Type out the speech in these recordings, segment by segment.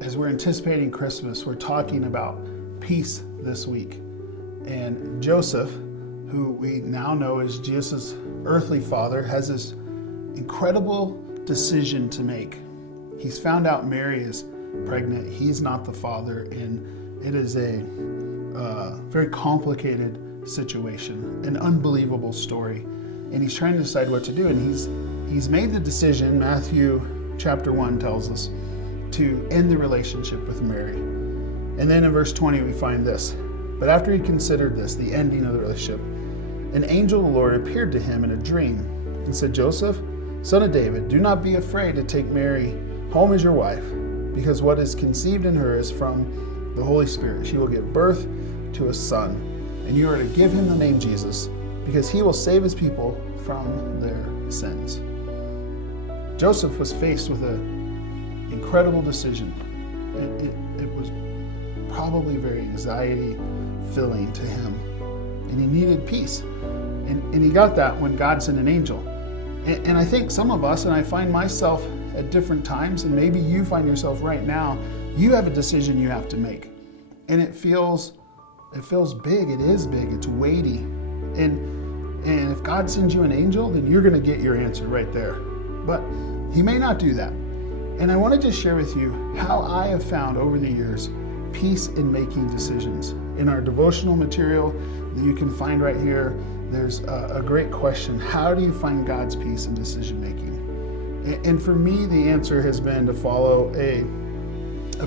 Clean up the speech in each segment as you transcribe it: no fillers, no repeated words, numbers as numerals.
As we're anticipating Christmas, we're talking about peace this week. And Joseph, who we now know is Jesus' earthly father, has this incredible decision to make. He's found out Mary is pregnant. He's not the father, and it is a very complicated situation, an unbelievable story. And he's trying to decide what to do. And he's made the decision, Matthew chapter 1 tells us, to end the relationship with Mary. And then in verse 20 we find this. But after he considered this, the ending of the relationship, an angel of the Lord appeared to him in a dream and said, Joseph, son of David, do not be afraid to take Mary home as your wife, because what is conceived in her is from the Holy Spirit. She will give birth to a son, and you are to give him the name Jesus, because he will save his people from their sins. Joseph was faced with an incredible decision. It was probably very anxiety-filling to him, and he needed peace. And he got that when God sent an angel. And I think some of us, and I find myself at different times, and maybe you find yourself right now, you have a decision you have to make. And it feels big. It is big. It's weighty. And if God sends you an angel, then you're going to get your answer right there. But he may not do that. And I want to just share with you how I have found over the years peace in making decisions. In our devotional material that you can find right here, there's a great question. How do you find God's peace in decision making? And for me, the answer has been to follow a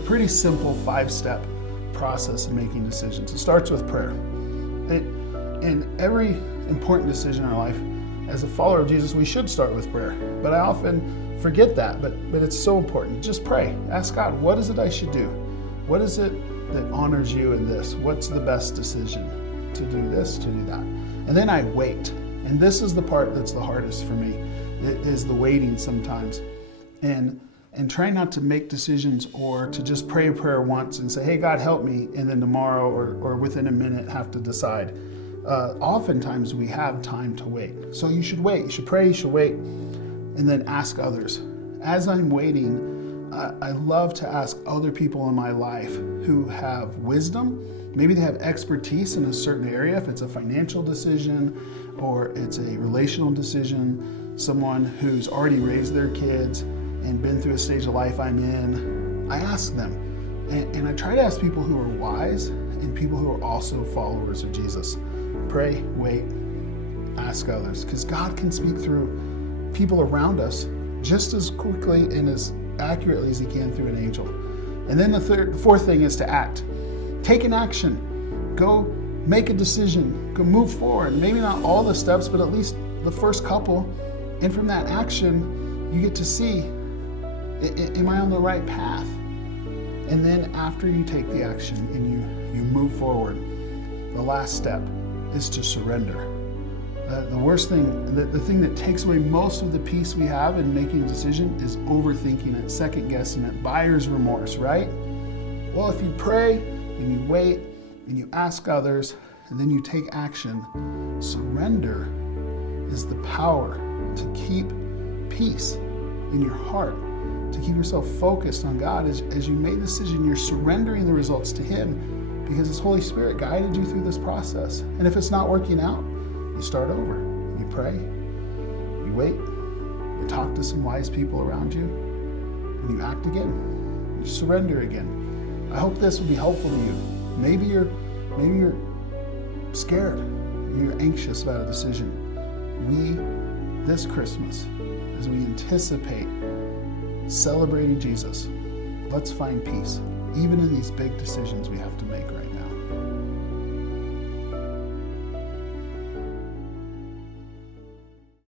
pretty simple 5-step process in making decisions. It starts with prayer. In every important decision in our life, as a follower of Jesus, we should start with prayer. But I often forget that, but it's so important. Just pray. Ask God, what is it I should do? What is it that honors you in this? What's the best decision? To do this, to do that. And then I wait. And this is the part that's the hardest for me. It is the waiting sometimes. And try not to make decisions or to just pray a prayer once and say, hey, God, help me, and then tomorrow or within a minute have to decide. Oftentimes we have time to wait. So you should wait. You should pray, you should wait, and then ask others. As I'm waiting, I love to ask other people in my life who have wisdom. Maybe they have expertise in a certain area, if it's a financial decision or it's a relational decision, someone who's already raised their kids and been through a stage of life I'm in. I ask them. And I try to ask people who are wise and people who are also followers of Jesus. Pray, wait, ask others, because God can speak through people around us just as quickly and as accurately as he can through an angel. And then the fourth thing is to act. Take an action. Go make a decision. Go move forward. Maybe not all the steps, but at least the first couple. And from that action, you get to see, am I on the right path? And then after you take the action and you move forward, the last step is to surrender. The worst thing, the thing that takes away most of the peace we have in making a decision is overthinking it, second guessing it, buyer's remorse, right? Well, if you pray and you wait and you ask others and then you take action, surrender is the power to keep peace in your heart, to keep yourself focused on God. As you make a decision, you're surrendering the results to him because his Holy Spirit guided you through this process. And if it's not working out, you start over. You pray, you wait, you talk to some wise people around you, and you act again. You surrender again. I hope this will be helpful to you. Maybe you're scared. You're anxious about a decision. This Christmas, as we anticipate celebrating Jesus, let's find peace, even in these big decisions we have to make.